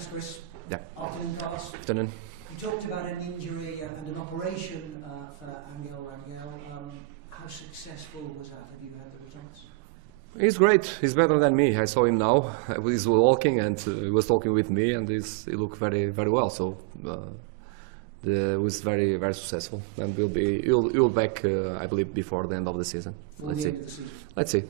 Thanks, Chris. Yeah. Afternoon, Carlos. Afternoon. You talked about an injury and an operation for Angel Rangel. How successful was that? Have you had the results? He's great. He's better than me. I saw him now. He's walking and he was talking with me, and he looked very, very well. So it was very, very successful, and he'll be back, I believe, before the end of the season. Let's see. End of the season. Let's see.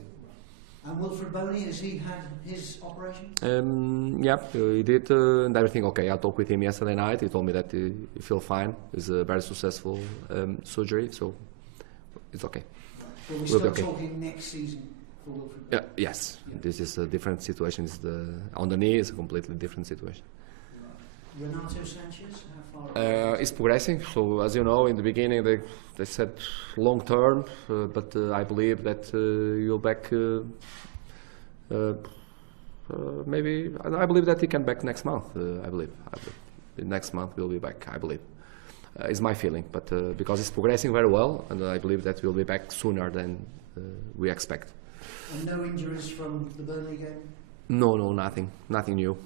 And Wilfred Boney, has he had his operation? Yeah, he did, and everything okay. I talked with him yesterday night. He told me that he feels fine. It's a very successful surgery, so it's okay. Well, we're still talking next season for Wilfred Boney. Yes, this is a different situation. On the knee is a completely different situation. Renato Sanchez, how far? He's progressing. So as you know, in the beginning they said long term, but I believe that he'll back. Maybe I believe that he can back next month. I believe next month we'll be back. I believe is my feeling, but because he's progressing very well, and I believe that we'll be back sooner than we expect. And no injuries from the Burnley game? No, nothing new.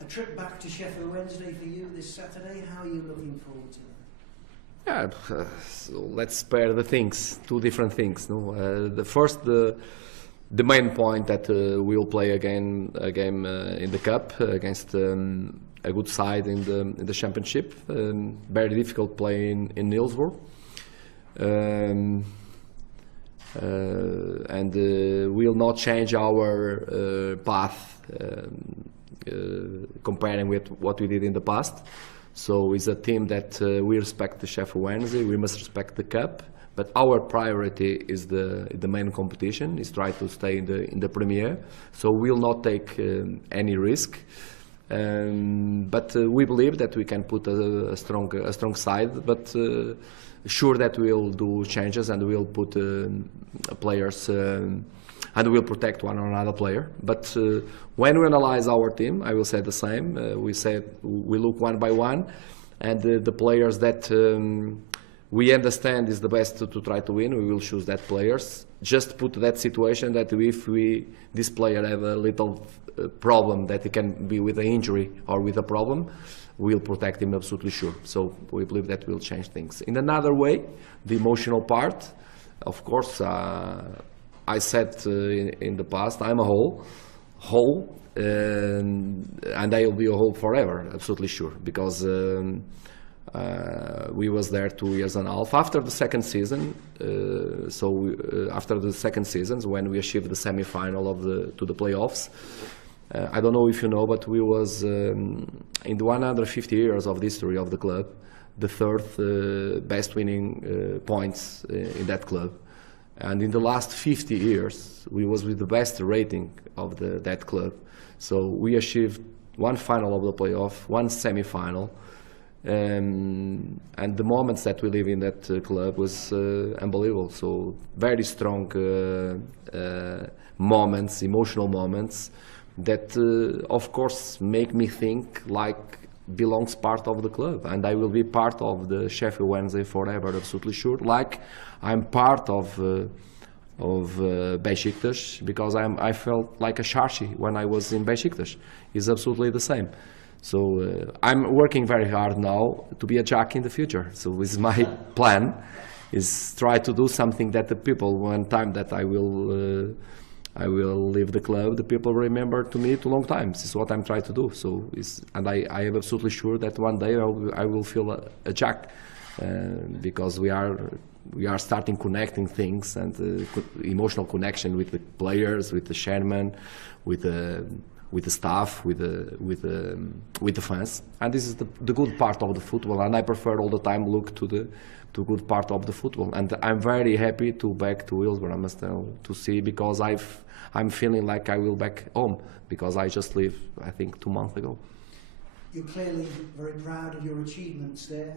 A trip back to Sheffield Wednesday for you this Saturday. How are you looking forward to that? Yeah, so let's pair the things, two different things. No, the first, the main point that we'll play again a game in the cup against a good side in the championship. Very difficult play in Hillsborough. And we'll not change our path comparing with what we did in the past. So it's a team that we respect the Sheffield Wednesday, we must respect the cup, but our priority is the main competition, is try to stay in the Premier. So we'll not take any risk. But we believe that we can put a strong side, but sure that we'll do changes and we'll put players and we'll protect one or another player. But when we analyze our team, I will say the same. We look one by one, and the players that we understand is the best to try to win, we will choose that players. Just put that situation that if this player have a little problem, that he can be with an injury or with a problem, we'll protect him, absolutely sure. So we believe that will change things. In another way, the emotional part, of course, I said in the past, I'm a whole, and I will be a whole forever, absolutely sure, because we was there 2 years and a half after the second season. After the second seasons, when we achieved the semi-final to the playoffs, I don't know if you know, but we was in the 150 years of the history of the club, the third best winning points in that club. And in the last 50 years, we was with the best rating of that club. So we achieved one final of the playoff, one semi-final, and the moments that we live in that club was unbelievable. So very strong moments, emotional moments that, of course, make me think like belongs part of the club, and I will be part of the Sheffield Wednesday forever, absolutely sure. Like I'm part of Besiktas, because I felt like a Sharshi when I was in Besiktas. It's absolutely the same. So I'm working very hard now to be a Jack in the future. So this is my plan, is try to do something that the people, one time that I will leave the club, the people remember to me to long times. This is what I'm trying to do. So, and I am absolutely sure that one day I will feel a Jack, because we are starting connecting things, and emotional connection with the players, with the chairman, with the staff, with the fans. And this is the good part of the football. And I prefer all the time look to the good part of the football. And I'm very happy to back to Hillsborough, I must tell, to see, because I'm feeling like I will back home, because I just lived, I think, 2 months ago. You're clearly very proud of your achievements there.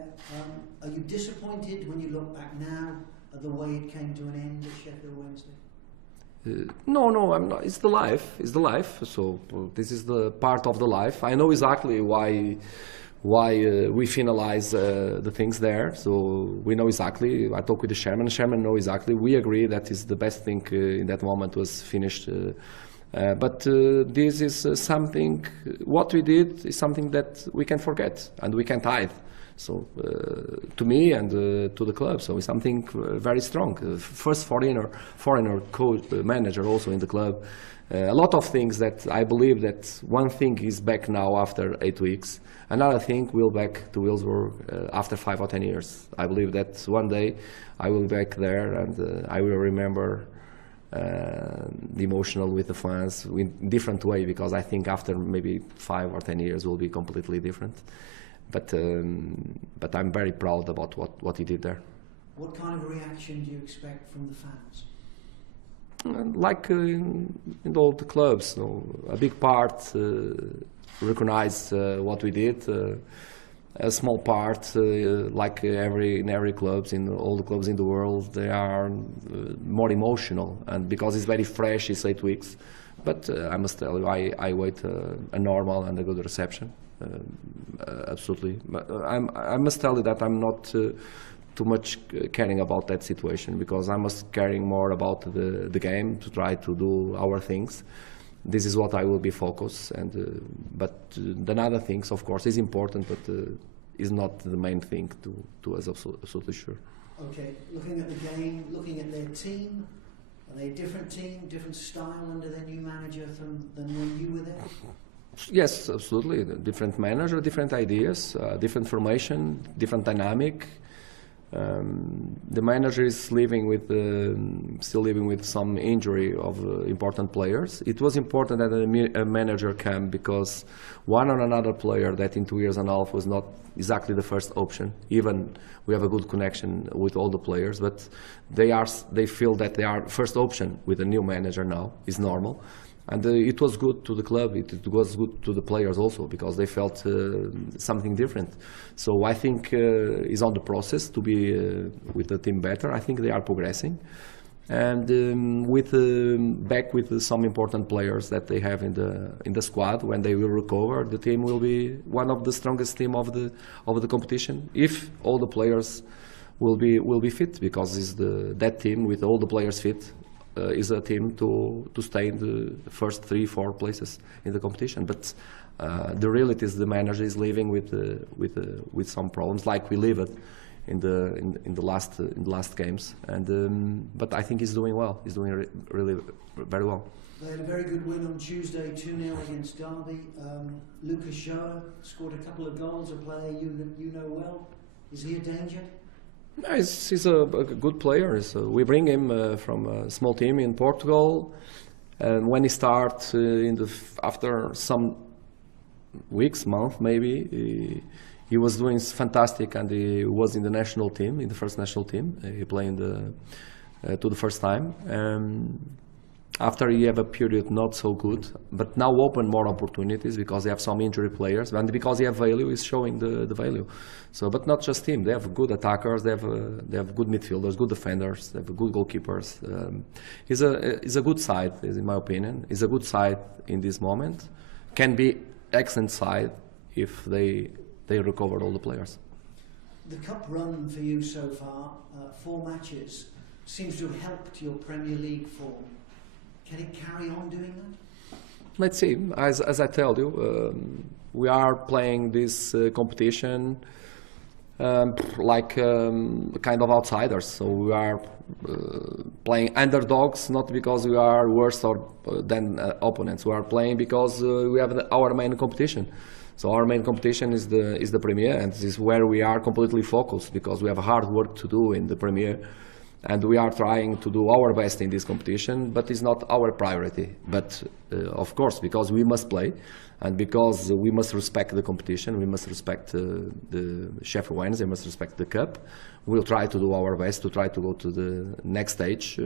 Are you disappointed when you look back now at the way it came to an end at Sheffield Wednesday? No, I'm not. It's the life. So this is the part of the life. I know exactly why we finalize the things there. So we know exactly. I talk with the chairman. The chairman know exactly. We agree that is the best thing in that moment was finished But this is something, what we did is something that we can forget and we can't hide. So to me and to the club, so it's something very strong. First foreigner coach, manager also in the club. A lot of things that I believe that one thing is back now after 8 weeks. Another thing will back to Willsburg after 5 or 10 years. I believe that one day I will be back there and I will remember the emotional with the fans in different way, because I think after maybe 5 or 10 years will be completely different. But I'm very proud about what he did there. What kind of reaction do you expect from the fans? Like in all the clubs, a big part recognized what we did. A small part, like in every clubs, in all the clubs in the world, they are more emotional, and because it's very fresh, it's 8 weeks. But I must tell you, I wait a normal and a good reception. Absolutely. I must tell you that I'm not too much caring about that situation, because I'm caring more about the game, to try to do our things. This is what I will be focused, and but the other things, of course, is important, but is not the main thing to us, absolutely sure. Okay, looking at the game, looking at their team, are they a different team, different style under their new manager than when you were there? Yes, absolutely. Different manager, different ideas, different formation, different dynamic. The manager is still living with some injury of important players. It was important that a manager came, because one or another player that in 2 years and a half was not exactly the first option. Even we have a good connection with all the players, but they feel that they are first option with a new manager now. Is normal. And it was good to the club, it was good to the players also, because they felt something different. So I think it's on the process to be with the team better. I think they are progressing. And back with some important players that they have in the squad, when they will recover, the team will be one of the strongest team of the competition, if all the players will be fit, because that team with all the players fit is a team to stay in the first 3-4 places in the competition. But the reality is the manager is living with some problems, like we lived in the last games. And but I think he's doing well. He's doing really very well. They had a very good win on Tuesday, 2-0 against Derby. Lucas Joa scored a couple of goals. A player you know well. Is he a danger? No, he's a good player. We bring him from a small team in Portugal, and when he starts after some weeks, month maybe, he was doing fantastic, and he was in the national team, in the first national team. He played to the first time. After he have a period not so good, but now open more opportunities, because they have some injury players, and because he have value, is showing the value. So, but not just him. They have good attackers. They have good midfielders, good defenders. They have good goalkeepers. He's a good side, in my opinion. He's a good side in this moment. Can be excellent side if they recover all the players. The cup run for you so far, 4 matches, seems to have helped your Premier League form. Can it carry on doing that? Let's see. As I told you, we are playing this competition like kind of outsiders. So we are playing underdogs, not because we are worse than opponents. We are playing because we have our main competition. So our main competition is the Premier, and this is where we are completely focused, because we have hard work to do in the Premier. And we are trying to do our best in this competition, but it's not our priority. But of course, because we must play, and because we must respect the competition, we must respect the Sheffield Wednesday, we must respect the cup. We'll try to do our best to try to go to the next stage.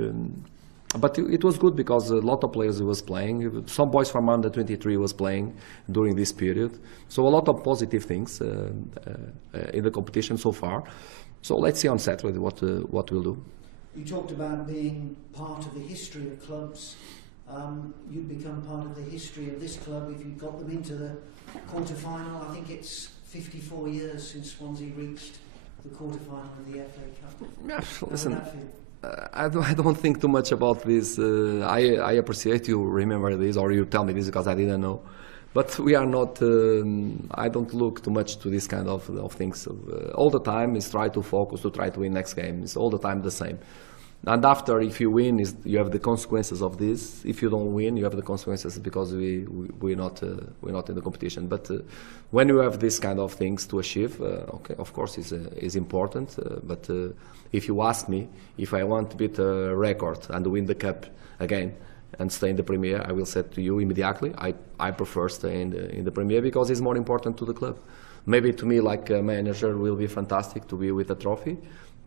But it was good, because a lot of players was playing. Some boys from under 23 was playing during this period. So a lot of positive things in the competition so far. So let's see on Saturday what we'll do. You talked about being part of the history of clubs. You'd become part of the history of this club if you got them into the quarter-final. I think it's 54 years since Swansea reached the quarter-final of the FA Cup. Yeah, listen, I don't think too much about this. I appreciate you remember this or you tell me this because I didn't know. But we are not, I don't look too much to this kind of things. All the time is try to focus to try to win next game. It's all the time the same. And after, if you win, you have the consequences of this. If you don't win, you have the consequences because we're not in the competition. But when you have this kind of things to achieve, okay, of course, is important. But if you ask me if I want to beat a record and win the cup again and stay in the Premier, I will say to you immediately, I prefer stay in the Premier because it's more important to the club. Maybe to me, like a manager, will be fantastic to be with a trophy.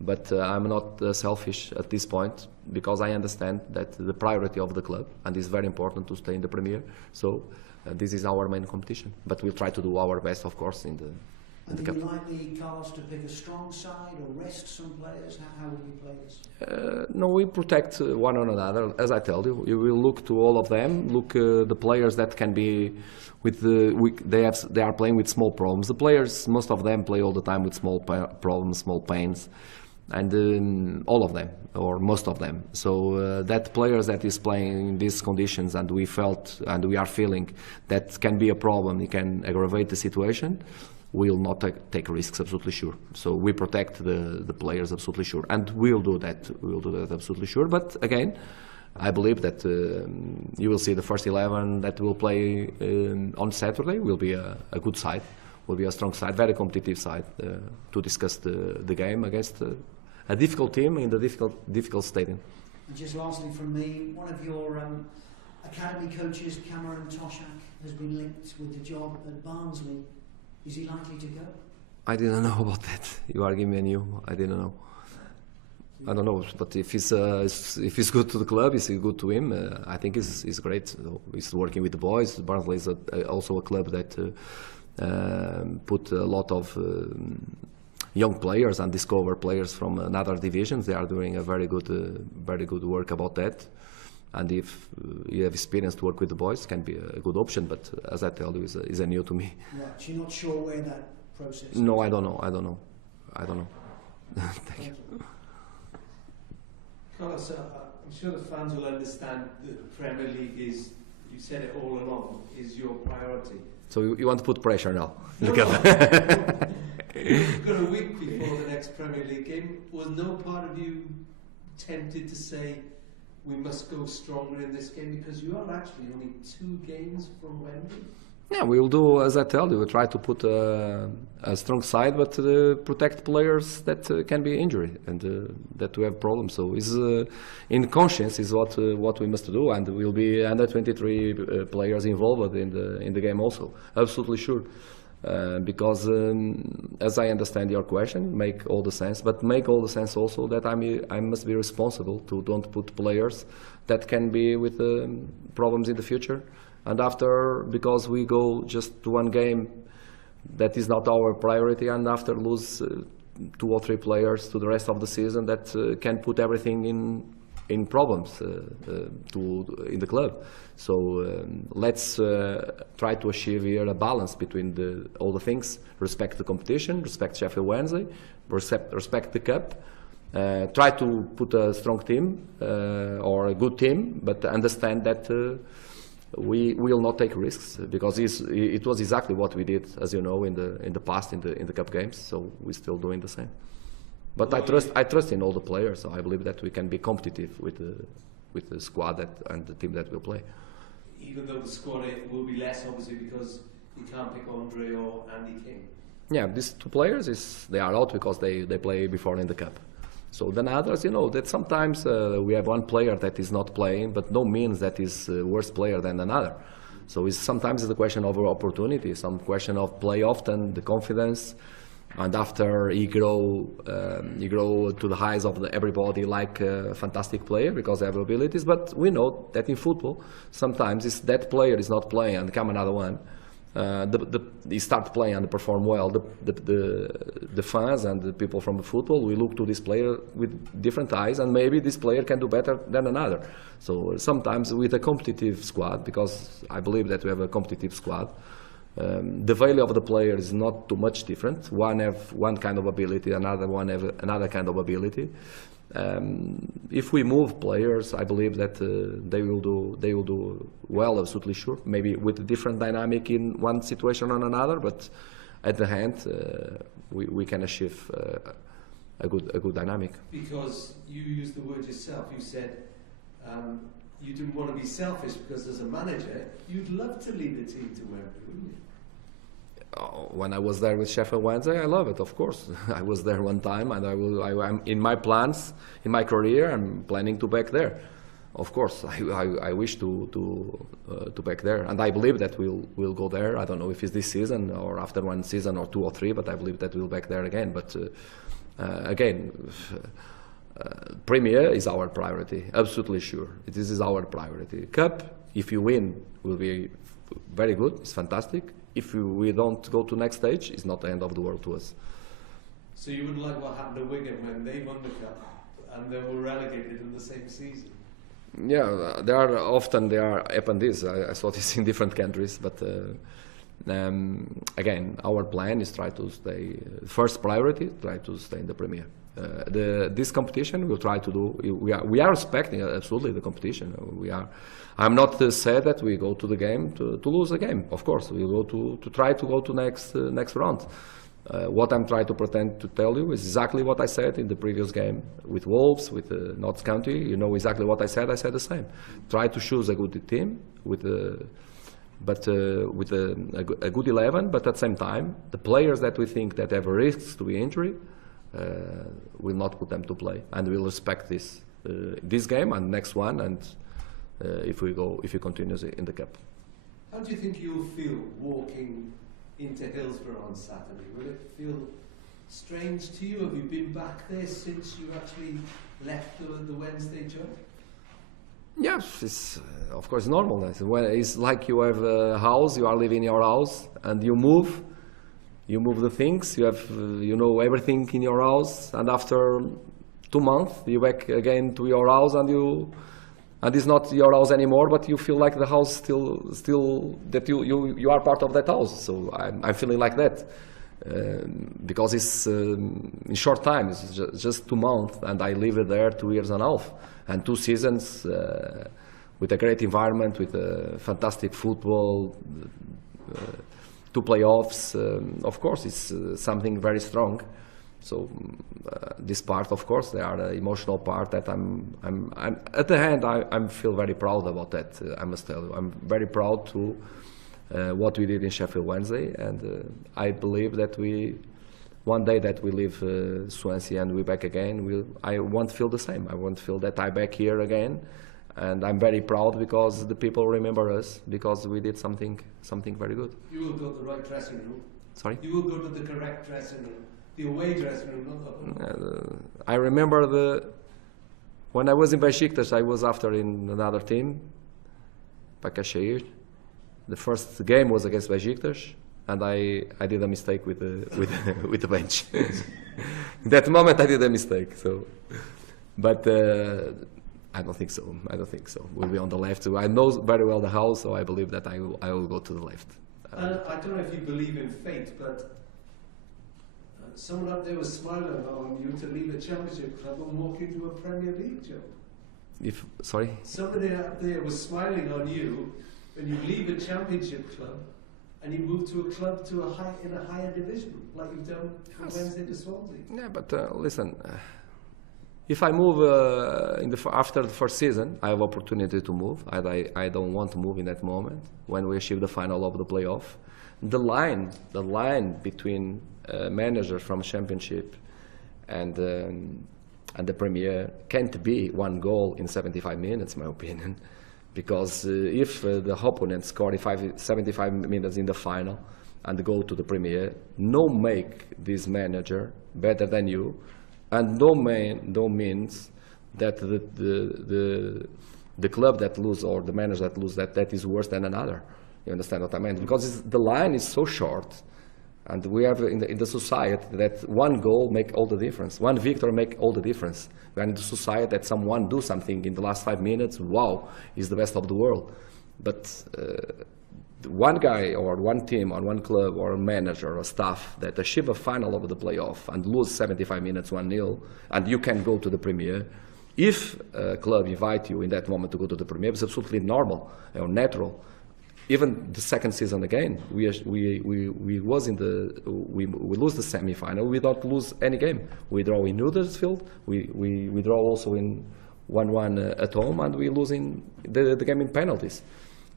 But I'm not selfish at this point because I understand that the priority of the club and it's very important to stay in the Premier. So this is our main competition. But we'll try to do our best, of course, in the cup. Are you likely, Carlos, to pick a strong side or rest some players? How will you play this? No, we protect one another. As I tell you, you will look to all of them. Look the players that can be with they are playing with small problems. The players, most of them, play all the time with small problems, small pains. And all of them, or most of them. So that players that is playing in these conditions and we felt and we are feeling that can be a problem, it can aggravate the situation, will not take risks, absolutely sure. So we protect the players, absolutely sure. And we'll do that absolutely sure. But again, I believe that you will see the first 11 that will play on Saturday will be a good side, will be a strong side, very competitive side to discuss the game against a difficult team in the difficult stadium. And just lastly from me, one of your academy coaches, Cameron Toshak, has been linked with the job at Barnsley. Is he likely to go? I didn't know about that. You are giving me a new. I didn't know. I don't know, but if he's good to the club, it's good to him. I think he's great. So he's working with the boys. Barnsley is also a club that put a lot of young players and discover players from another divisions. They are doing a very good work about that. And if you have experience to work with the boys, can be a good option. But as I tell you, is a new to me. Right. So you're not sure where that process is? No, I don't know. Thank you. Carlos, I'm sure the fans will understand that the Premier League is, you said it all along, is your priority. So you want to put pressure now? No. You've got a week before the next Premier League game. Was no part of you tempted to say we must go stronger in this game because you are actually only 2 games from Wembley? Yeah, we will do as I tell you. We try to put a strong side, but protect players that can be injured and that we have problems. So in conscience is what we must do, and will be under 23 players involved in the game also. Absolutely sure, because as I understand your question, make all the sense, but make all the sense also that I must be responsible to don't put players that can be with problems in the future. And after, because we go just to one game, that is not our priority, and after lose 2 or 3 players to the rest of the season, that can put everything in problems in the club. So let's try to achieve here a balance between all the things: respect the competition, respect Sheffield Wednesday, respect the cup. Try to put a strong team or a good team, but understand that. We will not take risks because it was exactly what we did, as you know, in the past in the cup games. So we're still doing the same. But I trust in all the players. So I believe that we can be competitive with the squad and the team that will play. Even though the squad will be less, obviously, because you can't pick Andre or Andy King. Yeah, these 2 players they are out because they play before in the cup. So then others, you know, that sometimes we have one player that is not playing, but no means that is a worse player than another. So sometimes it's a question of opportunity, some question of play often, the confidence, and after he grow to the highs of everybody like a fantastic player because they have abilities. But we know that in football, sometimes it's that player is not playing and come another one. He start playing and perform well. The fans and the people from the football, we look to this player with different eyes, and maybe this player can do better than another. So sometimes with a competitive squad, because I believe that we have a competitive squad, the value of the player is not too much different. One have one kind of ability, another one have another kind of ability. If we move players, I believe that they will do well. Absolutely sure. Maybe with a different dynamic in one situation or another, but at the end, we can achieve a good dynamic. Because you used the word yourself. You said you didn't want to be selfish because as a manager, you'd love to lead the team to Wembley, wouldn't you? When I was there with Sheffield Wednesday, I love it, of course. I was there one time, and I'm in my plans, in my career, I'm planning to back there. Of course, I wish to back there, and I believe that we'll go there. I don't know if it's this season or after one season or 2 or 3, but I believe that we'll back there again. But again, Premier is our priority, absolutely sure. This is our priority. Cup, if you win, will be very good. It's fantastic. If we don't go to next stage, it's not the end of the world to us. So you wouldn't like what happened to Wigan when they won the cup and they were relegated in the same season? Yeah, there are happen this. I saw this in different countries, but again, our plan is try to stay. First priority, try to stay in the Premier. This competition we'll try to do. We are respecting absolutely the competition. I'm not sad that we go to the game to lose a game. Of course, we will go to try to go to next round. What I'm trying to pretend to tell you is exactly what I said in the previous game with Wolves, with Notts County. You know exactly what I said. I said the same. Try to choose a good team with a good 11, but at the same time, the players that we think that have risks to be injury, will not put them to play, and we'll respect this game and next one, and if we continue in the cup. How do you think you'll feel walking into Hillsborough on Saturday? Will it feel strange to you? Have you been back there since you actually left the Wednesday job? Yes, it's of course normal. It's like you have a house, you are living in your house, and you move the things, you have everything in your house, and after 2 months you back again to your house, and it's not your house anymore, but you feel like the house still that you are part of that house. So I'm feeling like that because it's in short time. It's just 2 months, and I lived there 2 years and a half, and 2 seasons with a great environment, with fantastic football. 2 playoffs, of course, it's something very strong. So this part, of course, they are the emotional part that I'm at the end. I feel very proud about that. I must tell you, I'm very proud to what we did in Sheffield Wednesday, and I believe that one day that we leave Swansea and we back again, I won't feel the same. I won't feel that I back here again. And I'm very proud because the people remember us because we did something very good. You will go to the right dressing room. Sorry? You will go to the correct dressing room. The away dressing room, not the home. I remember when I was in Besiktas, I was after in another team, Pakashahir. The first game was against Besiktas, and I did a mistake with the bench. In that moment, I did a mistake. So, but. I don't think so. We'll be on the left. I know very well the house, so I believe that I will go to the left. I don't know if you believe in fate, but someone up there was smiling on you to leave a championship club and walk into a Premier League job. Sorry? Somebody up there was smiling on you when you leave a championship club and you move to a club in a higher division, like you've done from Wednesday to Swansea. Yeah, but listen. If I move after the first season, I have opportunity to move. I don't want to move in that moment when we achieve the final of the playoff. The line between manager from Championship and the Premier can't be 1 goal in 75 minutes, in my opinion, because if the opponent score 75 minutes in the final and go to the Premier, no make this manager better than you. And no means that the club that lose or the manager that lose that is worse than another. You understand what I mean? Because the line is so short, and we have in the society that 1 goal make all the difference. 1 victory make all the difference. We are in the society that someone do something in the last 5 minutes. Wow, is the best of the world. But one guy or one team or one club or a manager or staff that achieve a final of the playoff and lose 75 minutes 1-0 and you can go to the Premier, if a club invite you in that moment to go to the Premier, it's absolutely normal or natural. Even the second season again, we lose the semi-final. We don't lose any game. We draw in Huddersfield. We draw also in 1-1 at home, and we lose in the game in penalties.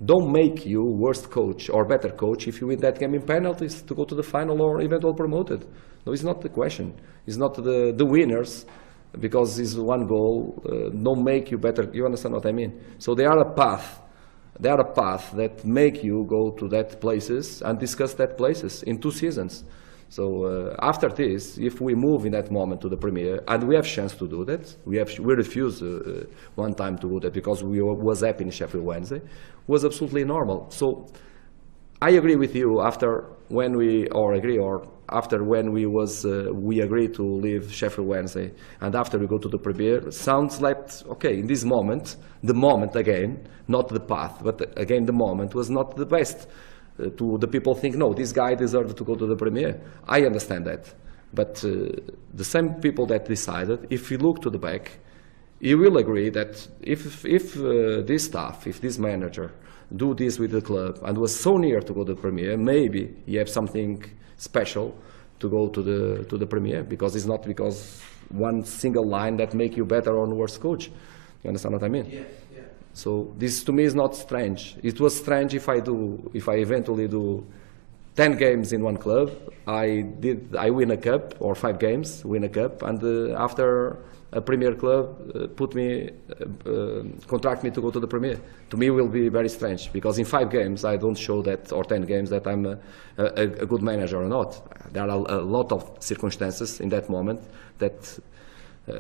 Don't make you worst coach or better coach if you win that game in penalties to go to the final or eventually promoted. No, it's not the question. It's not the winners, because it's one goal. Don't make you better. You understand what I mean? So they are a path. They are a path that make you go to that places and discuss that places in 2 seasons. So after this, if we move in that moment to the Premier, and we have chance to do that, we refused one time to do that because we was happy in Sheffield Wednesday, was absolutely normal. So I agree with you after when we agreed to leave Sheffield Wednesday and after we go to the Premier, sounds like, okay, in this moment, the moment again, not the path, but again the moment was not the best. To the people think, no, this guy deserved to go to the Premier. I understand that. But the same people that decided, if you look to the back, you will agree that if this staff, if this manager do this with the club and was so near to go to the Premier, maybe you have something special to go to the Premier, because it's not because one single line that make you better or worse coach. You understand what I mean? Yeah. So this to me is not strange. It was strange if I eventually do 10 games in one club. I win a cup, or 5 games, win a cup, and after a Premier club contract me to go to the Premier. To me, it will be very strange, because in 5 games I don't show that, or 10 games, that I'm a good manager or not. There are a lot of circumstances in that moment that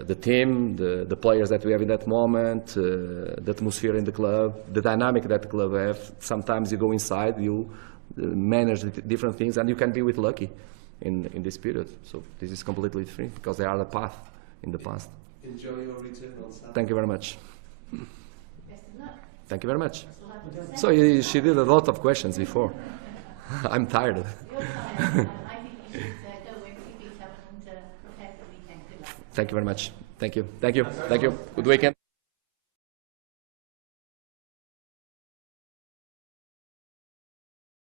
the team, the players that we have in that moment, the atmosphere in the club, the dynamic that the club have. Sometimes you go inside, you manage different things, and you can be with lucky in this period. So this is completely different, because they are a path in the past. Enjoy your return on Saturday. Thank you very much. Best of luck. Thank you very much. That's So she did a lot of questions before. I'm tired. You're tired. I think you should go away, keep each other, and prepare for the weekend. Good luck. Thank you very much. Thank you. Thank you. Thank you. Good weekend.